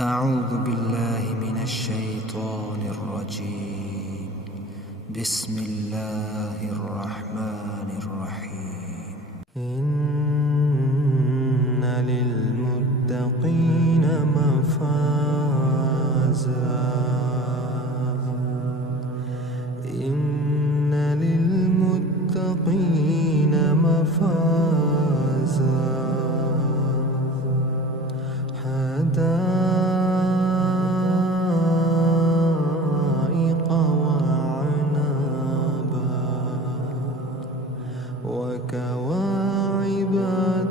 أعوذ بالله من الشيطان الرجيم. بسم الله الرحمن الرحيم. إن للمتقين مفازا إن للمتقين مفازا حدائق وعنبا وكواعب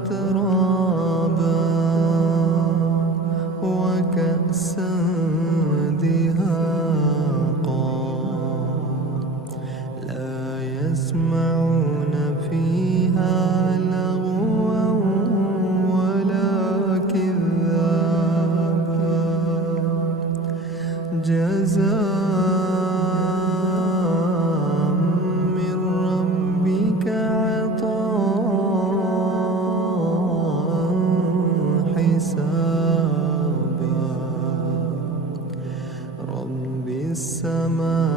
ترابا وكأسا دهاقا لا يسمعون فيها لغوا ولا كذابا جزاء من ربك عطاء حسابا رب السماوات